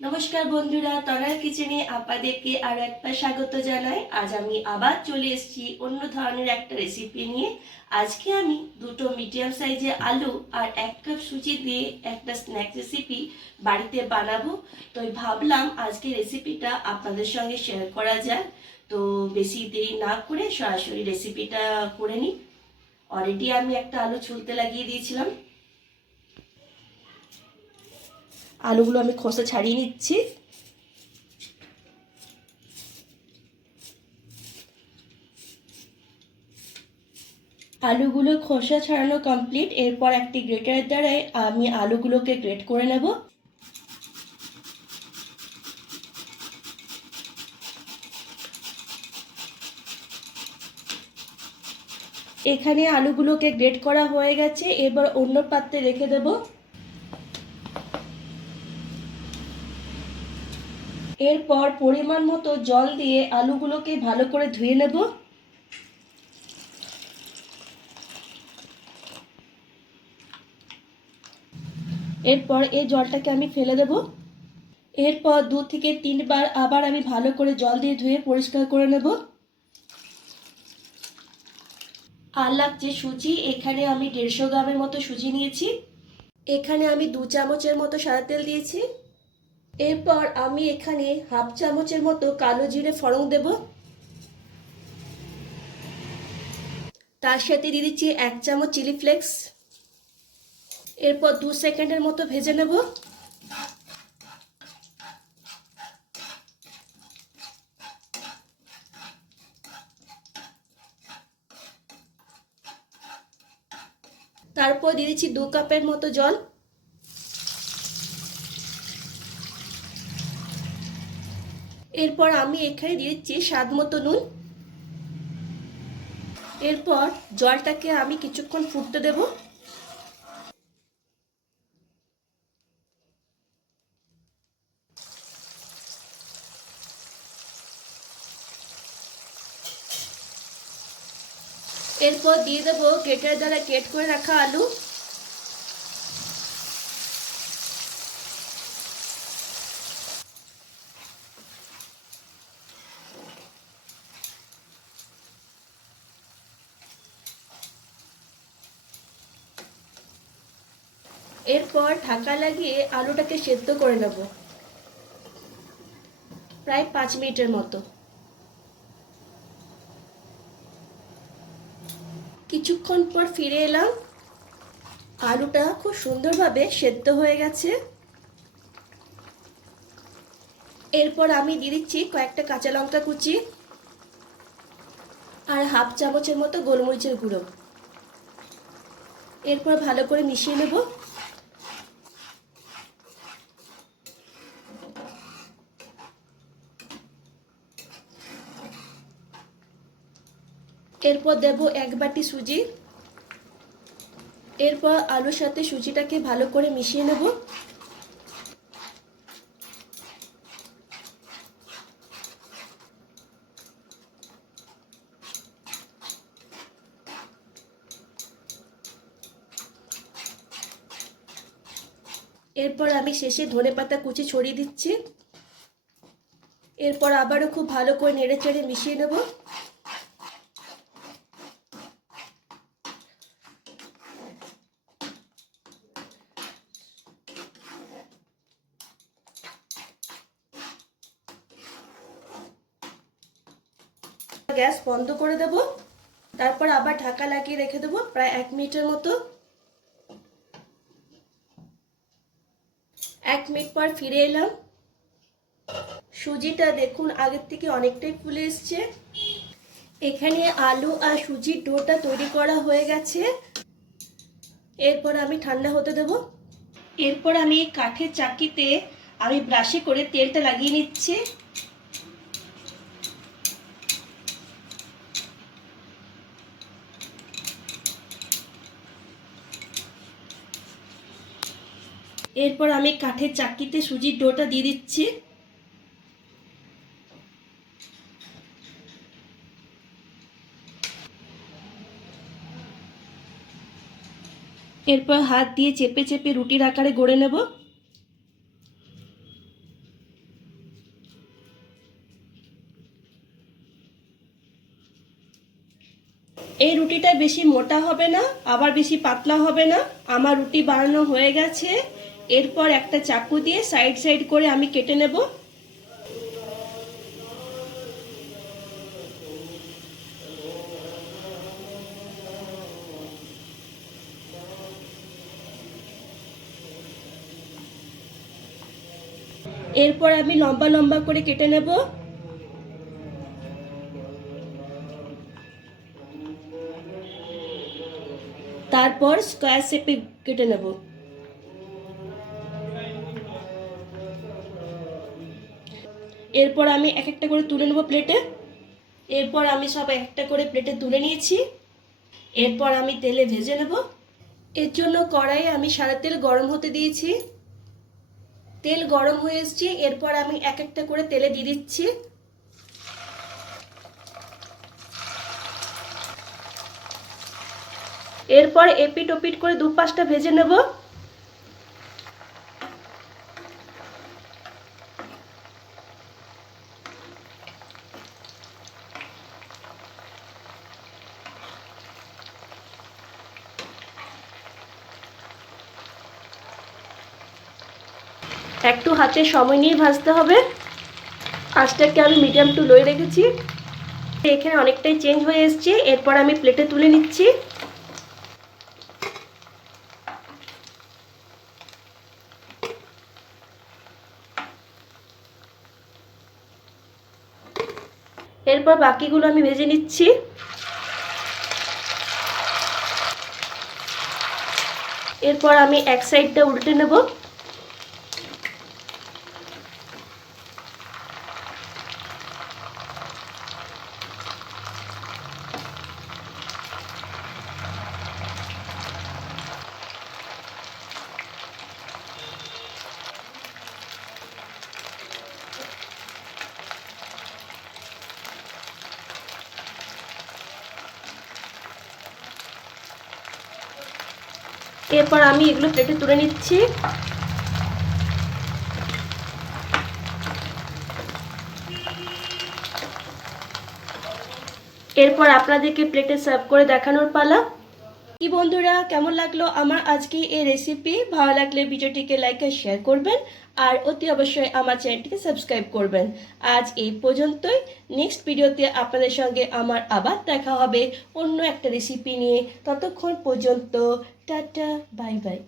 নমস্কার বন্ধুরা, তরার কিচেনে আপনাদেরকে আরও একবার স্বাগত জানাই। আজ আমি আবার চলে এসেছি অন্য ধরনের একটা রেসিপি নিয়ে। আজকে আমি দুটো মিডিয়াম সাইজের আলু আর 1 কাপ সুজি দিয়ে একটা স্ন্যাক্স রেসিপি বাড়িতে বানাবো। তো ভাবলাম আজকে রেসিপিটা আপনাদের সঙ্গে শেয়ার করা যায়। তো বেশি দেরি না করে সরাসরি রেসিপিটা করে নিই। অলরেডি আমি একটা আলু ছুলতে লাগিয়ে দিয়েছিলাম। আলুগুলো আমি খোসা ছাড়িয়ে নিচ্ছি। আলুগুলো খোসা ছাড়ানো কমপ্লিট। এরপর একটি গ্রেটারের দ্বারাই আমি আলুগুলোকে গ্রেট করে নেব। এখানে আলুগুলোকে গ্রেট করা হয়ে গেছে। এবার অন্য পাত্রে রেখে দেব। এরপর পরিমাণ মতো জল দিয়ে আলুগুলোকে ভালো করে ধুয়ে নেব। এরপর এই জলটাকে আমি ফেলে দেব। এরপর 2 থেকে 3 বার আবার আমি ভালো করে জল দিয়ে ধুয়ে পরিষ্কার করে নেব। আর লাগছে সুজি। এখানে আমি 150 গ্রামের মতো সুজি নিয়েছি। এখানে আমি 2 চামচের মতো সাদা তেল দিয়েছি। এরপর আমি এখানে হাফ চামচের মতো কালো জিরে ফোড়ন দেব। তার সাথে দিয়ে দিচ্ছি 1 চামচ চিলি ফ্লেক্স। এরপর 2 সেকেন্ডের মতো ভেজে নেব। তারপর দিয়ে দিচ্ছি 2 কাপের মতো জল। এরপর আমি এখানে দিয়ে দিচ্ছি স্বাদ মতো নুন। এরপর জলটাকে আমি কিছুক্ষণ ফুটতে দেব। এরপর দিয়ে দেব গ্রেটার দ্বারা গ্রেট করে রাখা আলু। এরপর ঢাকা লাগিয়ে আলুটাকে সেদ্ধ করে নেব প্রায় 5 মিনিটের মতো। কিছুক্ষণ পর ফিরে এলাম। আলুটা খুব সুন্দরভাবে সেদ্ধ হয়ে গেছে। এরপর আমি দিয়ে দিচ্ছি কয়েকটা কাঁচা লঙ্কা কুচি আর হাফ চামচের মতো গোলমরিচের গুঁড়ো। এরপর ভালো করে মিশিয়ে নেব। এরপর দেব 1 বাটি সুজি। এরপর আলুর সাথে সুজিটাকে ভালো করে মিশিয়ে নেব। এরপর আমি শেষে ধনেপাতা কুচি ছড়িয়ে দিচ্ছি। এরপর আবারও খুব ভালো করে নেড়েচেড়ে মিশিয়ে নেব। গ্যাস বন্ধ করে দেব। তারপর আবার ঢাকা লাগিয়ে রেখে দেবো প্রায় 1 মিনিটের মতো। 1 মিনিট পর ফিরে এলাম। সুজিটা দেখুন আগের থেকে অনেকটাই ফুলে এসছে। এখানে আলু আর সুজির ডোটা তৈরি করা হয়ে গেছে। এরপর আমি ঠান্ডা হতে দেব। এরপর আমি কাঠের চাকিতে আমি ব্রাশে করে তেলটা লাগিয়ে নিচ্ছি। এরপর আমি কাঠের চাকিতে সুজির ডোটা দিয়ে দিচ্ছি। এরপর হাত দিয়ে চেপে চেপে রুটির আকারে গড়ে নেব। বেশি মোটা হবে না, আবার বেশি পাতলা হবে না। আমার রুটি বানানো হয়ে গেছে। এরপর একটা চাকু দিয়ে সাইড সাইড করে আমি কেটে নেব। এরপর আমি লম্বা লম্বা করে কেটে নেব। তারপর স্কোয়ার শেপে কেটে নেব। এরপর আমি এক একটা করে তুলে নেব প্লেটে। এরপর আমি সব একটা করে প্লেটে তুলে নিয়েছি। এরপর আমি তেলে ভেজে নেব। এর জন্য কড়াইয়ে আমি সাদা তেল গরম হতে দিয়েছি। তেল গরম হয়ে এসেছে। এরপর আমি এক একটা করে তেলে দিয়ে দিচ্ছি। এরপর এপিট ওপিট করে দু পাশটা ভেজে নেব। একটু হাতে সময় নিয়ে ভাজতে হবে। আঁচটাকে আমি মিডিয়াম টু লোয়ে রেখেছি। এখানে অনেকটাই চেঞ্জ হয়ে এসেছে। এরপর আমি প্লেটে তুলে নিচ্ছি। এরপর বাকিগুলো আমি ভেজে নিচ্ছি। এরপর আমি এক সাইডটা উল্টে নেব। এরপর আমি এগুলো প্লেটে তুলে নিচ্ছি। এরপর আপনাদেরকে প্লেটে সার্ভ করে দেখানোর পালা। কি বন্ধুরা, কেমন লাগলো আমার আজকে এই রেসিপি? ভালো লাগলে ভিডিওটিকে লাইক আর শেয়ার করবেন, আর অতি অবশ্যই আমার চ্যানেলটিকে সাবস্ক্রাইব করবেন। আজ এই পর্যন্তই। নেক্সট ভিডিওতে আপনাদের সঙ্গে আমার আবার দেখা হবে অন্য একটা রেসিপি নিয়ে। ততক্ষণ পর্যন্ত টাটা, বাই বাই।